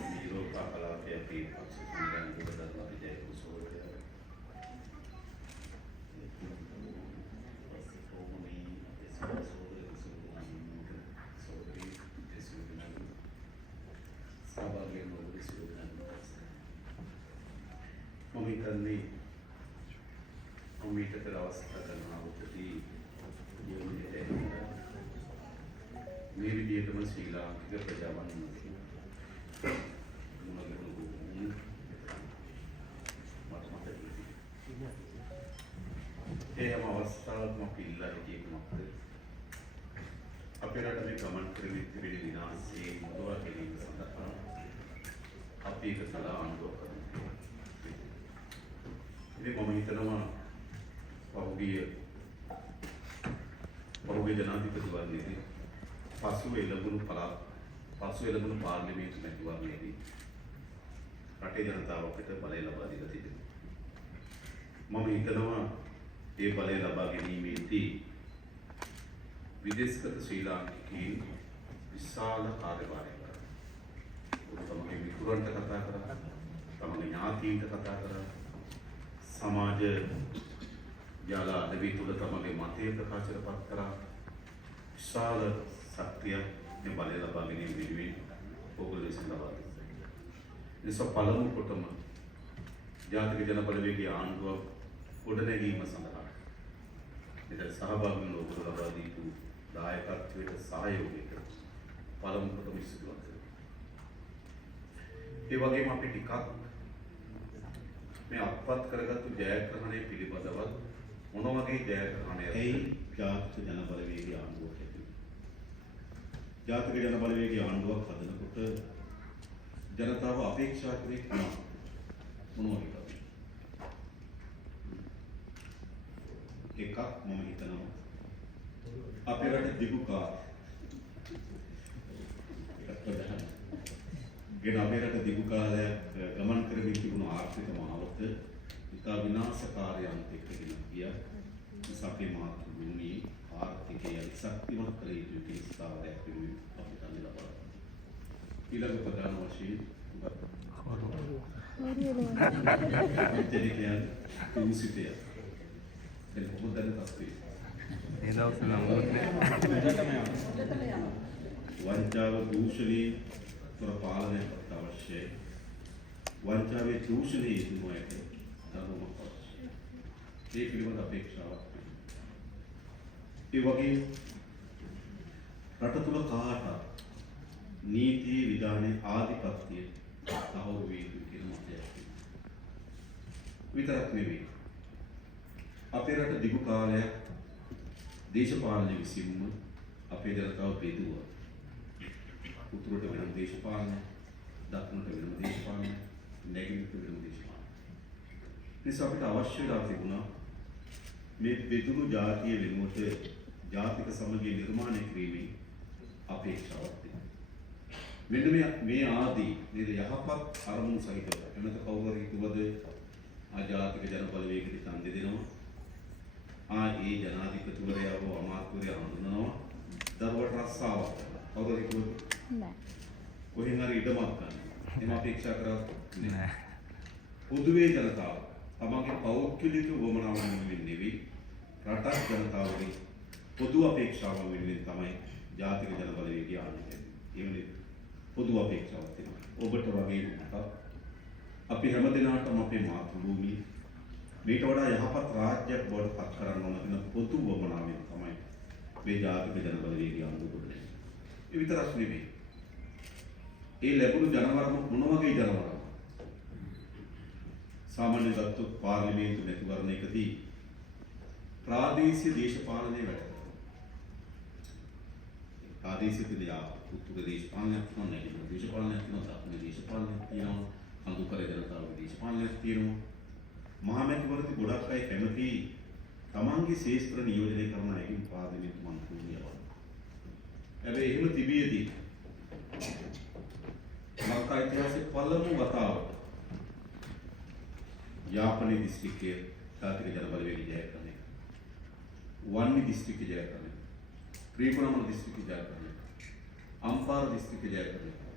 Europa kalaupaya අපි පක්ෂ සංග්‍රහණයට දරලා විජය කුසලය මම මීට පෙර අවස්ථා කරනවදී මේ විදිහටම ශ්‍රී ලාංකික ප්‍රජාවන් එයම අවස්ථාවක් මම ඉල්ලා හිටියේ මොකක්ද අපේ රට මේ ගමන් කරමින් තිබෙන විනාශයේ මුදවා ගැනීම සඳහා අපි එක කලා ආණ්ඩුවක් කරනවා. ඉතින් මම හිතනවා පහුගිය ජනාධිපතිවරණයේදී පසුව එළඹුණු පාර්ලිමේන්තු මැතිවරණයේදී රටේ ජනතාව අපිට බලය ලබා දීලා තිබෙනවා. මම හිතනවා ඒ බලය ලබා ගැනීමේදී විදේශගත ශ්‍රී ලාංකිකයින් විශාල කාර්යභාරයක් කරා. තමගේ මිතුරන්ට කතා කරා, තමගේ ඥාතීන්ට කතා කරා, සමාජ ජාල අඩවි තුළ තමගේ මතය ප්‍රකාශනපත් කරා. විශාල ශක්තියක් මේ බලය ලබා ගැනීම වෙනුවෙන් ඔයගොල්ලෝ විසින් ලබා දුන්නා. නිසා පළමු කොටම ජාතික ජන බලවේගයේ ආණ්ඩුවක් ගොඩනැගීම සඳහා මෙතන සහභාගී වන ඔබට ලබා දීපු දායකත්වයට සහයෝගයට පළමු කොටම ඉස්තුවක් කරනවා. ඒ වගේම අපි ටිකක් මේ අත්පත් කරගත්තු ජයග්‍රහණය පිළිබඳව මොන වගේ ජයග්‍රහණයක්ද ජාතික ජන බලවේගයේ ආණ්ඩුවක් ඇති ජාතික ජන බලවේගයේ ආණ්ඩුවක් හදනකොට ජනතාව අපේක්ෂා කරේ මොන වගේද? එකක් මම හිතනවා අපේ රටේ දිගු කාලයක් ගමන් කරමින් තිබුණු ආර්ථික මාවත ඉතා විනාශකාරී අන්තයකට ගෙන ගියා. අපේ මාතෘ භූමියේ ආර්ථිකය ශක්තිමත් කළ යුතු පිළිස්ථාවරයක් වෙනුවෙන් අපි කන්නේ ලබා. ඊළඟ ප්‍රධාන වශයෙන් කුසිතය දැන් කොහොමද තස්සේ ඒ දවස් නම් වංචාව දූෂණී තොර පාලනයක් අවශ්‍යයි. වංචාවේ දූෂණයේ යෙදුණුවට දඬුවමක් අවශ්‍යයි. ඒ පිළිබඳ අපේක්ෂාවක් තියෙනවා. ඒ වගේම රට තුළ කාට නීති විධානයේ ආධිපත්‍යය තහවුරු වේ යුතු කියන මතයක් විතරක් නෙවෙයි. අපේ රට දිගු කාලයක් දේශපාලන විසින්ම අපේ ජනතාව බෙදුවා. උතුරට වෙනම දේශපාලනය, දකුණට වෙනම දේශපාලනය, නැගෙනහිරට වෙනම දේශපාලනය. නිසා අපිට අවශ්‍ය වෙලා තිබුණා මේ බෙදුණු ජාතිය වෙනුවට ජාතික සමගිය නිර්මාණය කිරීමේ අපේක්ෂාවක් තිබුණා. මෙන්න මේ ආදී නේද යහපත් අරමුණු සහිතව එනත කවුරු හිතුවද ආජාතික ජන බලවේගයට ඡන්දෙ දෙනවා. ඒ ජනාධිපතිවරයා හෝ අමාත්‍යවරයා හඳුනනවා දරුවට රස්සාවක් කරනවා. කවුරු හිතුවද? නෑ. කොහෙන් හරි ඉඩමක් ගන්න. එහෙම අපේක්ෂා කරා නෑ. පොදුවේ ජනතාව තමගේ පෞද්ගලික වමනාවන් වෙනුවෙන් නෙවෙයි රටක් ජනතාවගේ පොදු අපේක්ෂාවන් වෙනුවෙන් තමයි ජාතික ජන බලවේගය ආණ්ඩුව. එවනේ පොදු අපේක්ෂාවක් තියෙනවා. ඔබට වගේ මට අපි හැමදෙනාටම අපේ මාතෘ භූමිය මේට වඩා යහපත් රාජ්‍යයක් බවට පත් කරන්න ඕන කියන පොදු වමනාවෙන් තමයි මේ ජාතික ජන බලවේගය ආණ්ඩුව ගොඩනැගෙන්නේ. ඒ විතරක් නෙවෙයි. ඒ ලැබුණු ජනවරම මොන වගේ ජනවරම? සාමාන්‍ය ගත්තොත් පාර්ලිමේන්තු මැතිවරණයකදී ප්‍රාදේශීය දේශපාලනයේ වැඩ කරනවා. ප්‍රාදේශීය පිළියා උතුර දේශපාලනයක් තියෙනවා, නැගෙනහිර දේශපාලනයක් තියෙනවා, දකුණේ දේශපාලනයක් තියෙනවා, අඳුකර ජනතාවගේ දේශපාලනයක් තියෙනවා. මහා මැතිවරණදී ගොඩක් අය කැමති තමන්ගේ ශේෂ්ත්‍ර නියෝජනය කරන අයකින් පාර්ලිමේන්තු මන්ත්‍රීවරු යවන්න. හැබැයි එහෙම තිබියදී ලංකා ඉතිහාසයේ පළමු වතාවට යාපනයේ දිස්ත්‍රික්කයේ ජාතික ජන බලවේගය ජයග්‍රහණය කළා. වන්නි දිස්ත්‍රික්කය ජයග්‍රහණය කළා. ත්‍රිකුණාමල දිස්ත්‍රික්කය ජයග්‍රහණය කළා. අම්පාර දිස්ත්‍රික්කය ජයග්‍රහණය කළා.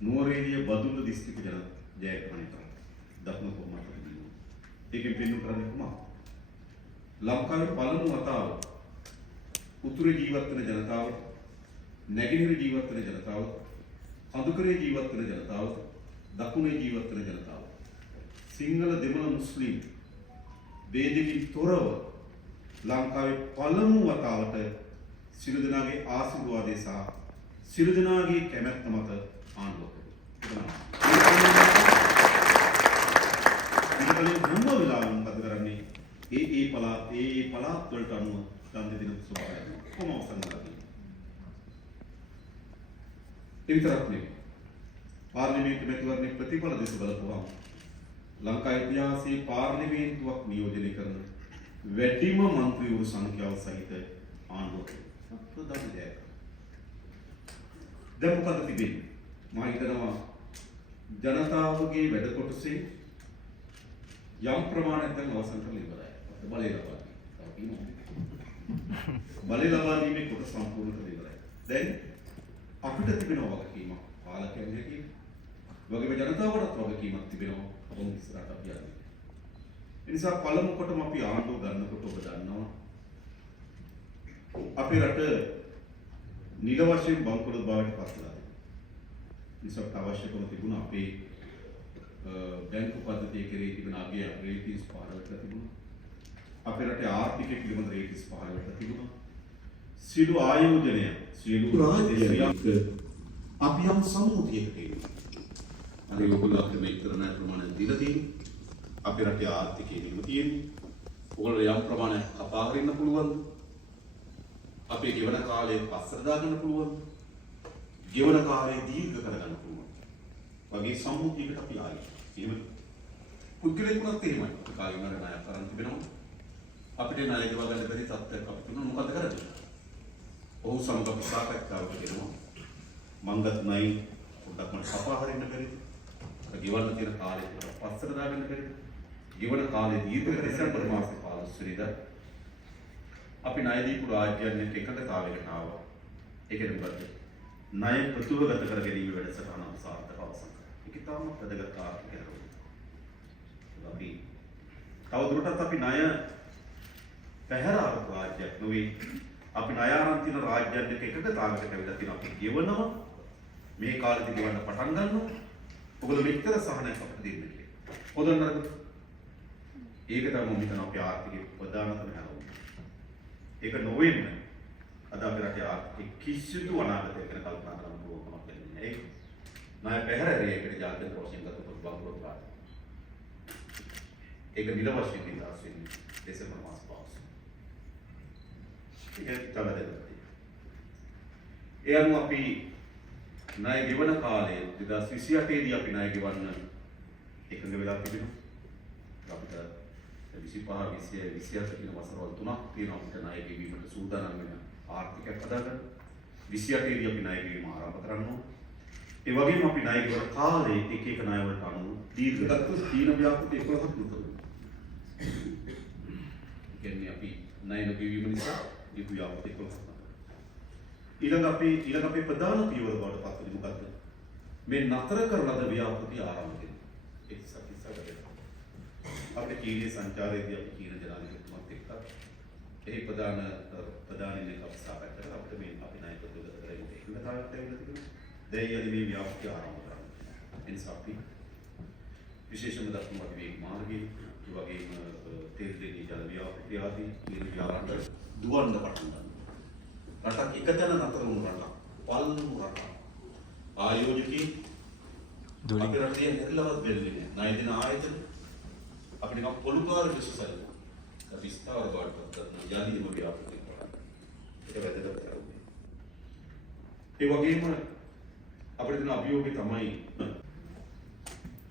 නුවරඑළිය බදුල්ල දිස්ත්‍රික්ක ජයග්‍රහණය කරා. දකුණු කොමඩට දිනුවා. ඒකෙන් පෙන්වු කරන්නේ කොහොමද? ලංකාවේ පළමු වතාව උතුරේ ජීවත් වෙන ජනතාව, නැගෙනහිර ජීවත් වෙන ජනතාව, කඳුකරේ ජීවත් වෙන ජනතාව, දකුණේ ජීවත් වෙන ජනතාව, සිංහල දෙමළ මුස්ලිම් ભેදකින් තොරව ලංකාවේ පළමු වතාවට සියලු දෙනාගේ ආශිර්වාදය සහ සියලු දෙනාගේ කැමැත්ත මත ආණ්ඩුව කළා. හැම වෙලාවෙම මොකද කරන්නේ? ඒ පළාත් වලට අනුව දන් දෙන ස්වභාවය කොහොම අවසන් කරන්නේ? ඒ විතරක් නෙවෙයි. පාර්ලිමේන්තු මැතිවරණයේ ප්‍රතිඵල දෙස බලපුවම ලංකා ඉතිහාසයේ පාර්ලිමේන්තුවක් නියෝජනය කරන වැඩිම මන්ත්‍රීවරු සංඛ්‍යාව සහිත ආණ්ඩුවක් ප්‍රධාන දෙයක්. දැන් මොකද තිබෙන්නේ? මම හිතනවා ජනතාවගේ වැඩ කොටසේ යම් ප්‍රමාණයක් දැන් අවසන් කරලා ඉවරයි. බලය ලබා ගන්න. බලය ලබා ගැනීමේ කොටස සම්පූර්ණ කරලා ඉවරයි. දැන් අපිට තිබෙනවා වගකීමක් පාලකයන් හැටියට. වගේම ජනතාවටත් වගකීමක් තිබෙනවා අපොන් ඉස්සරහට අපි යන්නේ. ඒ නිසා පළමු කොටම අපි ආණ්ඩුව ගන්නකොට ඔබ දන්නවා අපේ රට නිල වශයෙන් බංකොලොත් බවට පත් වෙලා තියෙනවා. නිසා අවශ්‍යකම තිබුණා අපේ බැංකු පද්ධතිය කෙරෙහි තිබෙන අගය රේටිස් පහළ වෙලා තිබුණා. අපේ රටේ ආර්ථිකය පිළිබඳ රේටිස් පහළ වෙලා තිබුණා. සියලු ආයෝජනය සියලු රාජ්‍යයක අපි යම් සම්මුතියකට එනවා. අර ඔයගොල්ලෝ අපිට මේ කරන ප්‍රමාණය දීලා තියෙනවා. අපේ රටේ ආර්ථිකය නිම තියෙනවා. ඔයගොල්ලෝ යම් ප්‍රමාණයක් කපා හරින්න පුළුවන්ද? අපේ ගෙවන කාලය පස්සට දාගන්න පුළුවන්ද? ගෙවන කාලය දීර්ඝ කරගන්න පුළුවන්. වගේ සම්මුතියකට අපි ආවේ. එහෙම පුද්ගලයෙකුට එහෙමයි. අපි කාගෙන් හරි ණයක් අරන් තිබෙනවා. අපිට ණය ගෙවා ගන්න බැරි තත්ත්වයක් අපි තුන මොකද කරන්නේ? ඔහු සමග අපි සාකච්ඡාවකට ගෙනවා. මංගත් ණය පොඩ්ඩක් මට කපා හරින්න බැරිද? අර ගෙවන්න තියෙන කාලය පස්සට දාගන්න බැරිද? ගෙවන කාලය දීර්ඝ දෙසැම්බර් මාසේ 15 වෙනිදා අපි ණය දීපු රාජ්‍යයන් එක්ක එකඟතාවයකට ආවා. ඒකෙන් මොකද? ණය ප්‍රතිවගත කර ගැනීම වැඩසටහන සාර්ථකව අවසන් කරා. ඒක තාම වැදගත් කාර්යයක්. අපි තවදුරටත් අපි ණය පැහැර ආපු රාජ්‍යයක් නෙවෙයි. අපි ණය ආරම්භ තියෙන රාජ්‍යයන් එක්ක එකඟතාවයකට ඇවිල්ලා තියෙනවා. අපි ගෙවනවා. මේ කාලෙදි ගෙවන්න පටන් ගන්නවා. ඔයගොල්ලෝ මෙච්චර සහනයක් අපිට දෙන්න කියලා. පොදන්නරද? ඒක තමයි මම හිතනවා අපේ ආර්ථිකයේ ප්‍රධානතම හැරවුම. ඒක නොවෙන්න අද අපේ රටේ ආර්ථික කිසිදු අනාගතයක ගැන කල්පනා කරන්න පුළුවන්කමක් නැහැ. ඒක ණය පැහැරේකට ජාතික වශයෙන් ගත කොට බංකොලොත් රාජ්‍ය. ඒක නිල වශයෙන් විනාශ වෙන්නේ දෙසැම්බර් මාස 15. ඒක තමයි. ඒ අනුව අපි ණය ගෙවන කාලයේ 2028 දී අපි ණය ගෙවන්න එකඟ වෙලා තිබෙනවා. අපිට 25 20 27 කියන වසරවල් තුනක් තියෙනවා අපිට ණය ගෙවීමට සූදානම් වෙන ආර්ථිකයක් හදාගන්න. 28 දී අපි ණය ගෙවීම ආරම්භ කරනවා. ඒ වගේම අපි ණය ගෙවන කාලේ එක එක ණය වලට අනුව දීර්ඝ තීන ව්‍යාපෘති 11ක් උතුරු. කියන්නේ අපි ණය ගෙවීම නිසා දීර්ඝ ව්‍යාපෘති 11ක්. ඊළඟ අපේ ප්‍රධාන පියවර බවට පත් වෙන්නේ මොකද්ද? මේ නතර කරන ලද ව්‍යාපෘති ආරම්භ කිරීම. ඒක සත්‍යසගත. අපේ කීර්ය සංචාරයේදී අපි කීන ජනාධිපතිතුමත් එක්ක එහි ප්‍රධානීන් එක්ක සාකච්ඡා කරලා අපිට මේ අපි ණය ප්‍රතිගත කරගෙන එකඟතාවයක් ලැබිලා තිබුණා. දැන් මේ ව්‍යාපෘති ආරම්භ කරනවා. එනිසා අපි විශේෂම දක්වන වගේ මාර්ගයේ ඒ වගේම තේරෙන්නේ ජල ව්‍යාපෘති ආදී කීන ව්‍යාපෘති දුවන්න පටන් ගන්නවා. රටක් එකතැන නතර වුණු රටක්. පල්ලු රටක්. ආයෝජකී අපේ රටේ හෙල්ලවත් වෙන්නේ නැහැ. ණය දෙන ආයතන අපිට නිකන් පොළුකාර විශ්සයි. විස්තර වලට කරන යදිම ව්‍යාපෘති කරනවා. ඒක වැදගත් කරුණේ. ඒ වගේම අපිට දෙන අභියෝගය තමයි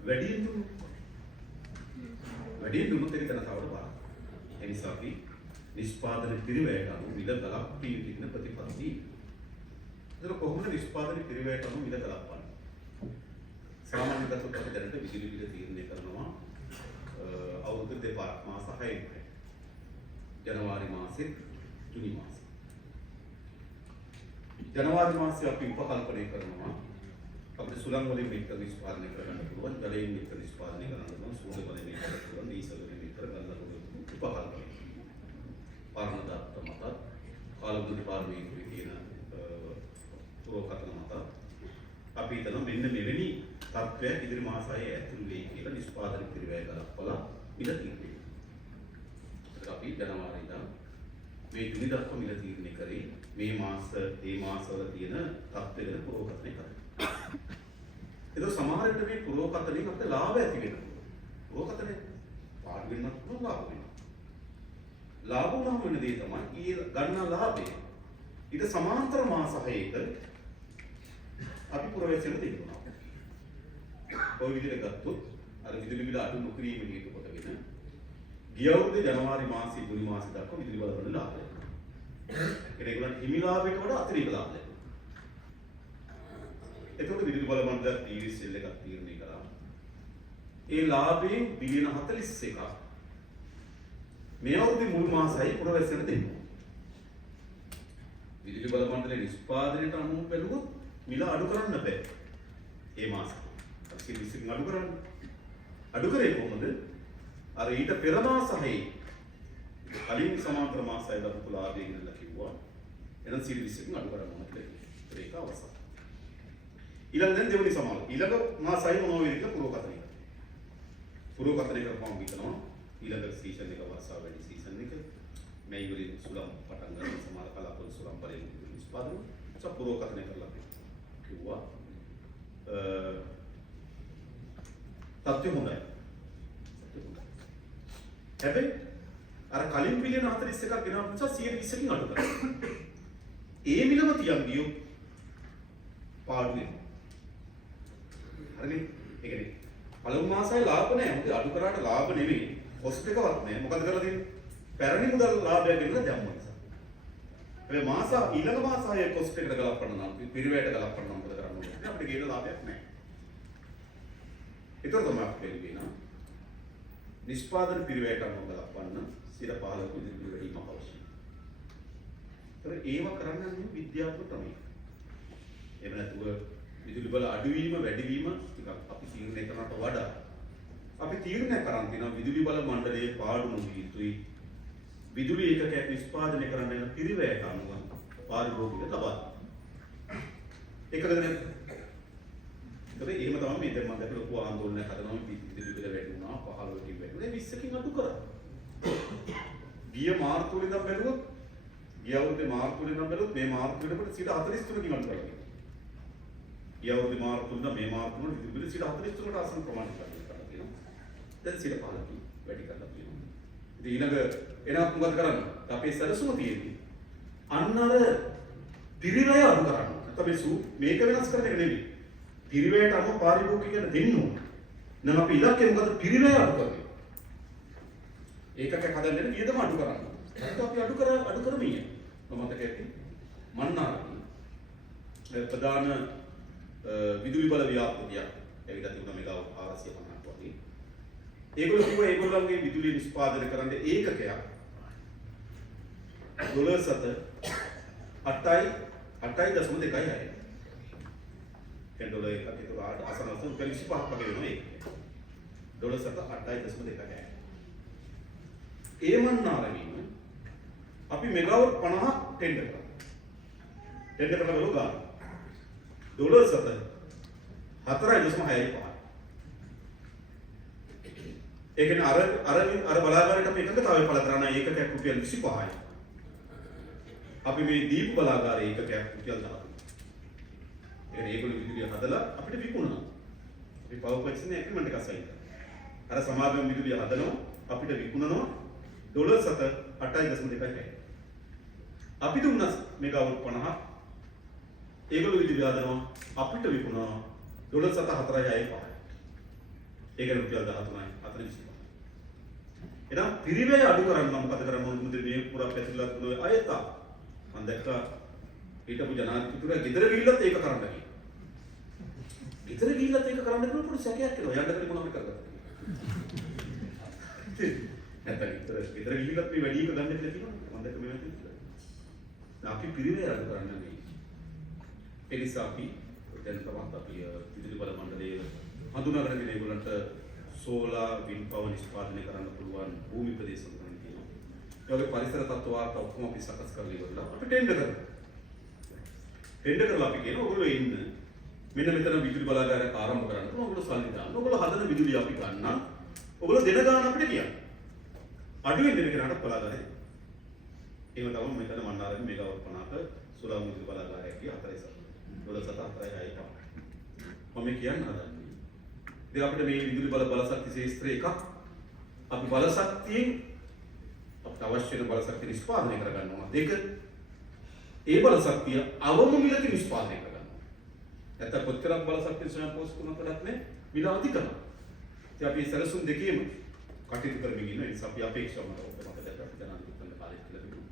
වැඩියෙන් දුන්නොත් ඒක තන තවද බලන්න. ඒ නිසා අපි නිෂ්පාදන පිරිවැයට අනුව මිල ගලක් පිළිතින ප්‍රතිපත්ති. ඒක කොහොමද නිෂ්පාදන පිරිවැයට අනුව මිල ගලක් වන්නේ? සාමාන්‍ය ගත්තොත් අපි දැනට විදුලි බිල තීරණය කරනවා අවුරුදු දෙපාරක් මාස 6ක්. ජනවාරි මාසේ ජුනි මාසේ. ජනවාරි මාසේ අපි උපකල්පනය කරනවා අපිට සුළං වලින් මීටර නිෂ්පාදනය කරගන්න පුළුවන්, ජලයෙන් මීටර නිෂ්පාදනය කරන්න පුළුවන්, සූර්ය බලයෙන් මීටර පුළුවන්, දීසල් වලින් මීටර ගන්න පුළුවන් උපකරණ. පාරණ දාත්ත මත කාලුදුරි පාර්ලිමේන්තුවේ තියෙන පුරෝකථන මත අපි හිතන මෙන්න මෙවැනි තත්ත්වයක් ඉදිරි මාස 6 ඇතුළු වෙයි කියලා නිෂ්පාදන පිරිවැය ගලපලා මිල තීරණය. ඒක අපි ජනවාරි ඉඳන් මේ ජුනි දක්වා මිල තීරණය කරේ මේ මාසවල තියෙන තත්ත්ව ගැන පුරෝකථනය කරා. ඒක සමහර විට මේ පුරෝකථනයෙන් අපිට ලාභ ඇති වෙනවා. පුරෝකථනය පාඩු වෙනත් පුළුවන් ලාභ වෙනවා. ලාභ වුණාම වෙන දේ තමයි ඊ ගන්න ලාභය. ඊට සමාන්තර මාස 6ක අපි පුරවැසියන් දෙන්නවා. ඔය විදිහට ගත්තොත් අර විදුලි බිල අඩු නොකිරීම හේතු කොටගෙන ගිය අවුරුද්දේ ජනවාරි මාසයේ ජූනි මාසෙ දක්වා විදුලි බල වල ලාභය. ඒකෙන් හිමි ලාභයට වඩා අතිරේක ලාභය. එතකොට විදුලි බල මණ්ඩල TVSL එකක් තීරණය කරා. ඒ ලාභයෙන් බිලියන 41ක් මේ අවුරුද්දේ මුල් මාසයි පුරවැසියන් දෙන්නවා. විදුලි බල මණ්ඩලයේ නිෂ්පාදනයට අනුව බැලුවොත් මිල අඩු කරන්න බෑ. ඒ මාසෙ. අපි විසින් අඩු කරන්න. අඩු කරේ කොහොමද? අර ඊට පෙර මාස 6 කලින් සමාන්තර මාසය ලැබපු ලාභය ඉඳලා කිව්වා. එහෙනම් සිරිවිසින් අඩු කරන්න ඕන කියලා. ඒක අවසන්. ඊළඟ දැන් දෙවෙනි සමාන. ඊළඟ මාසයි මොනවා වෙයිද කියලා පුරෝකථනය කරනවා. පුරෝකථනය කරපුවම හිතනවා ඊළඟ සීසන් එක වර්ෂාව වැඩි සීසන් එක මේ වලින් සුළං පටන් ගන්න සමාන කලාපවල සුළං බලයෙන් නිෂ්පාදනය පුරෝකථනය කරලා කිව්වා. තත්ත්වය හොඳයි. හැබැයි අර කලින් බිලියන 41ක් ගෙනාව නිසා 120කින් අඩු කරා. ඒ මිලම තියන් ගියොත් පාඩු වෙනවා. හරිනේ? ඒ කියන්නේ පළමු මාසයේ ලාභ නැහැ. මොකද අඩු කරාට ලාභ නෙවෙයි. කොස්ට් එකවත් නැහැ. මොකද කරලා තියෙන්නේ? පැරණි මුදල් ලාභය ගෙනලා දැම්මා නිසා. ඒ මාස ඊළඟ මාස 6 කොස්ට් එකට ගලපන්න නම් පිරිවැයට ගලපන්න නම් මොකද කරන්න ඕනේ? අපිට ගේන ලාභයක් නැහැ. ඒතර තමයි අපි වෙන්නේ. නිෂ්පාදන පිරිවැයට අනුව ගලපන්න 15ක විදුලි වැඩිම අවශ්‍යයි. ඒතර ඒව කරන්න නම් විද්‍යාත්මක ක්‍රමයක. එහෙම නැතුව විදුලි බල අඩුවීම වැඩිවීම ටිකක් අපි තීරණය කරනට වඩා අපි තීරණය කරන් තියෙනවා විදුලි බල මණ්ඩලයේ පාඩු නොවිය යුතුයි. විදුලි ඒකකයක් නිෂ්පාදනය කරන්න යන පිරිවැයට අනුව පාරිභෝගික ලබා. ඒකද එහෙම තමයි මේ දැන් මම දැක්ක ලොකු ආందోලනයක් හදනවා විදුලි බිල වැඩි වුණා 15කින් වැඩි වුණා 20කින් අඩු කරා. ගිය මාර්තුවේ ඉඳන් බැලුවොත් ගිය අවුරුද්දේ මාර්තුවේ ඉඳන් බැලුවොත් මේ මාර්තුවේ වෙනකොට 43කින් අඩු කරලා. ගිය අවුරුද්දේ මාර්තුවේ ඉඳන් මේ මාර්තුවේ විදුලි බිල 43කට ආසන්න ප්‍රමාණයක් කරලා තියෙනවා. දැන් 15කින් වැඩි කරලා තියෙනවා. ඉතින් ඊළඟ එනක් මොකද කරන්නේ? අපේ සැලසුම තියෙන්නේ. අන්න අර පිරිවැය අඩු කරන්න. නැත්නම් මේක වෙනස් කරන එක නෙවෙයි. පිරිවැයට අනුව පාරිභෝගිකයන්ට දෙන්න ඕන. නම් අපි ඉලක්කය මොකද පිරිවැය අඩු කරන්නේ. ඒකක හදන්න වියදම අඩු කරන්න. ඒක අපි අඩු කරමින් යනවා. මතක ඇති. මන්නාරදී ප්‍රධාන විදුලි බල ව්‍යාපෘතියක් ඇවිල්ලා තිබුණා මෙගාවොට් 450ක් වගේ. ඒගොල්ලෝ කිව්වා ඒගොල්ලන්ගේ විදුලිය නිෂ්පාදනය කරන්න ඒකකයක් ඩොලර් සත 8.2යි. දැන් ඩොලර් එකක් ඒක අසනසන රුපියල් 25ක් වගේ වෙනවා ඒක. ඩොලර් සත 8.2යි. ඒ මන්නාරවීම අපි මෙගාවොට් 50ක් ටෙන්ඩර් කරා. ටෙන්ඩර් කරලා බලුවා ගන්න. ඩොලර් සත 4.65. ඒ කියන්නේ අර බලාගාරයට අපි එකකතාවය පළ කරන ඒකකයක් රුපියල් 25යි. අපි මේ දීප බලාගාරයේ ඒකකයක් රුපියල් 10ක්. ඒගොල්ලෝ විදුලිය හදලා අපිට විකුණනවා. අපි පවර් පර්චේසින් ඇග්‍රීමන්ට් එකක් සයින් කරනවා. අර සමාගම විදුලිය හදනවා අපිට විකුණනවා ඩොලර් සත 8.2යි. අපි දුන්නා මෙගාවොට් 50ක්. ඒගොල්ලෝ විදුලිය හදනවා අපිට විකුණනවා ඩොලර් සත 4.5යි. ඒක රුපියල් 13යි 45. එහෙනම් පිරිවැය අඩු කරන්න මොකද කරන්න ඕනද මේ පුරා පැතිරලා තුන අයත මම දැක්කා හිටපු ජනාධිපතිතුමා ගෙදර ගිහිල්ලත් ඒක කරන්න කියලා. ගෙදර ගිහිල්ලත් ඒක කරන්න කියලා පොඩි සැකයක් එනවා. යන්න කලින් මොනවද කරගත්තද? නැත්නම් ගෙදර ගිහිල්ලත් මේ වැඩි එක ගන්න කියලා තියෙනවා. මම දැක්ක මේ වැඩි කියලා. අපි පිරිවැය අඩු කරන්න නෙවෙයි. ඒ නිසා අපි දැන් තමයි අපි විදුලි බල මණ්ඩලයේ හඳුනාගෙන ඒගොල්ලන්ට සෝලාර් වින්ඩ් පවර් නිෂ්පාදනය කරන්න පුළුවන් භූමි ප්‍රදේශ වලින් තියෙනවා. ඒ වගේ පරිසර තත්ත්ව වාර්තා ඔක්කොම අපි සකස් කරලා ඉවරලා අපි ටෙන්ඩර් කරනවා. ටෙන්ඩර් කරලා අපි කියනවා ඔයගොල්ලෝ ඉන්න මෙන්න මෙතන විදුලි බලාගාරයක් ආරම්භ කරන්න ඕන. ඔයගොල්ලෝ සල්ලි දාන්න. ඔයගොල්ලෝ හදන විදුලිය අපි ගන්නම්. ඔයගොල්ලෝ දෙන ගාන අපිට කියන්න. අඩුවෙන් දෙන කෙනාට බලාගාරය. එහෙම තමයි මෙතන මන්නාරේ මෙගාවට් 50ක සෝලාර් විදුලි බලාගාරයක් කිය 4 4යි මම කියන්න හදන්නේ. ඉතින් අපිට මේ විදුලි බලශක්ති ශාස්ත්‍රය එකක් අපි බලශක්තියෙන් අපිට අවශ්‍ය වෙන බලශක්තිය නිෂ්පාදනය කරගන්න ඕන. දෙක ඒ බලශක්තිය අවම මිලක නිෂ්පාදනය කරගන්න ඕන. නැත්නම් කොච්චරක් බලශක්තිය ස්වයං පෝෂණය කරත් නේ මිල අධිකම. ඉතින් අපි සැලසුම් දෙකේම කටයුතු කරමින් ඉන්න නිසා අපි අපේක්ෂා කරනවා මතකද අපි ජනාධිපතිතුමා කාලේ කියලා තිබුණා.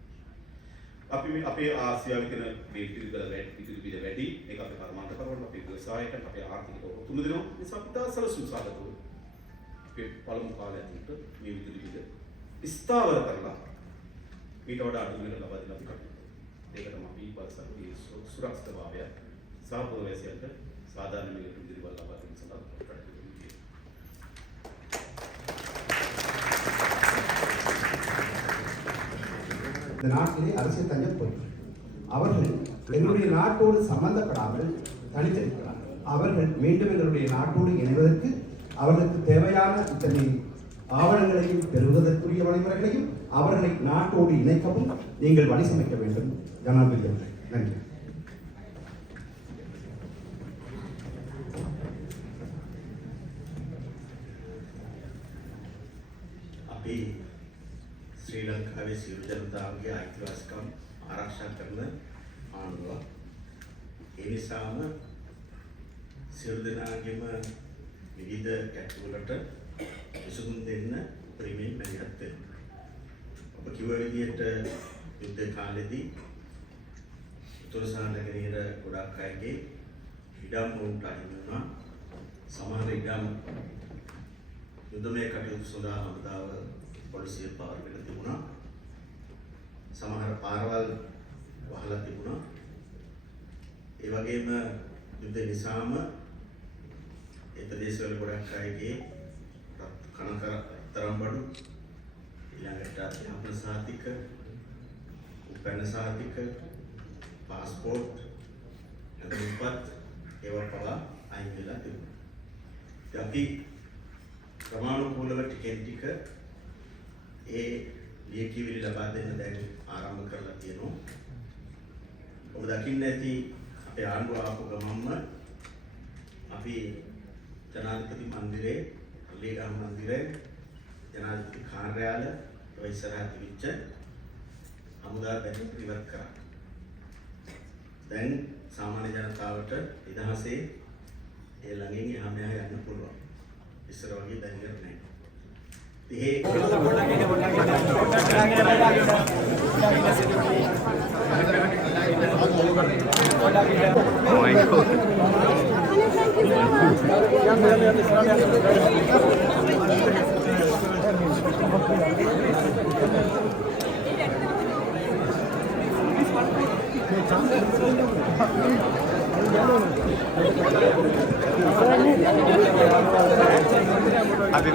අපි මේ අපේ ආසියාවේ තියෙන විදුලි බිල වැඩි ඒක අපේ කර්මාන්ත කරවන්න අපේ ව්‍යවසායයන්ට අපේ ආර්ථික උතුම් දෙනවා. ඒ නිසා අපි දාසලසුම් සාධකව අපේ පළමු කාලය ඇතුළත මේ විදුලි බිල ස්ථාවර කරලා ඊට වඩා අඩු වෙන ලබා දෙන්න අපි කටයුතු කරනවා. ඒක තමයි අපි බලශක්තිය සුරක්ෂිතභාවය සහ පුරවැසියන්ට සාධාරණ මිලට විදුලි බල ලබා දෙන්න සඳහා කටයුතු කරනවා. இந்த நாட்டிலே அரசியல் தஞ்சம் போய் அவர்கள் எங்களுடைய நாட்டோடு சம்பந்தப்படாமல் தனித்திருக்கிறார்கள். அவர்கள் மீண்டும் எங்களுடைய நாட்டோடு இணைவதற்கு அவர்களுக்கு தேவையான இத்தனை ஆவணங்களையும் பெறுவதற்குரிய வழிமுறைகளையும் அவர்களை நாட்டோடு இணைக்கவும் நீங்கள் வழி சமைக்க வேண்டும். ஜனாதிபதி அவர்களே, நன்றி. ශ්‍රී ලංකාවේ සියලු ජනතාවගේ අයිතිවාසිකම් ආරක්ෂා කරන ආණ්ඩුවක්. ඒ නිසාම සියලු දෙනාගේම විවිධ ගැටලුවලට විසඳුම් දෙන්න උපරිමයෙන් මැදිහත් වෙනවා. ඔබ කිව්ව විදිහට යුද්ධ කාලෙදී උතුරු සහ නැගෙනහිර ගොඩක් අයගේ ඉඩම් වුන්ට අහිමි වුණා. සමහර ඉඩම් යුද්ධමය කටයුතු සඳහා හමුදාව පොලිසිය පාර වෙලා තිබුණා. සමහර පාරවල් වහලා තිබුණා. ඒ වගේම යුද්ධ නිසාම ඒ ප්‍රදේශවල ගොඩක් අයගේ කනතරම් බඩු ඊළඟට යාපන සාතික උපැන්න සාතික පාස්පෝර්ට් නැත්නම් ඒවා පවා අයින් වෙලා තිබුණා. අපි ක්‍රමානුකූලව ටික ඒ ලියකියවිලි ලබා දෙන්න දැන් ආරම්භ කරලා තියෙනවා. ඔබ දකින්න ඇති අපේ ආණ්ඩුව ආපු ගමන්ම අපි ජනාධිපති මන්දිරේ, අල්ලේගම මන්දිරේ, ජනාධිපති කාර්යාලය ඔය ඉස්සරහ තිබිච්ච හමුදා බැරි ඉවත් කරා. දැන් සාමාන්‍ය ජනතාවට නිදහසේ ඒ ළඟින් එහා මෙහා යන්න පුළුවන්. ඉස්සර වගේ දැනෙන්නේ නැහැ. Abi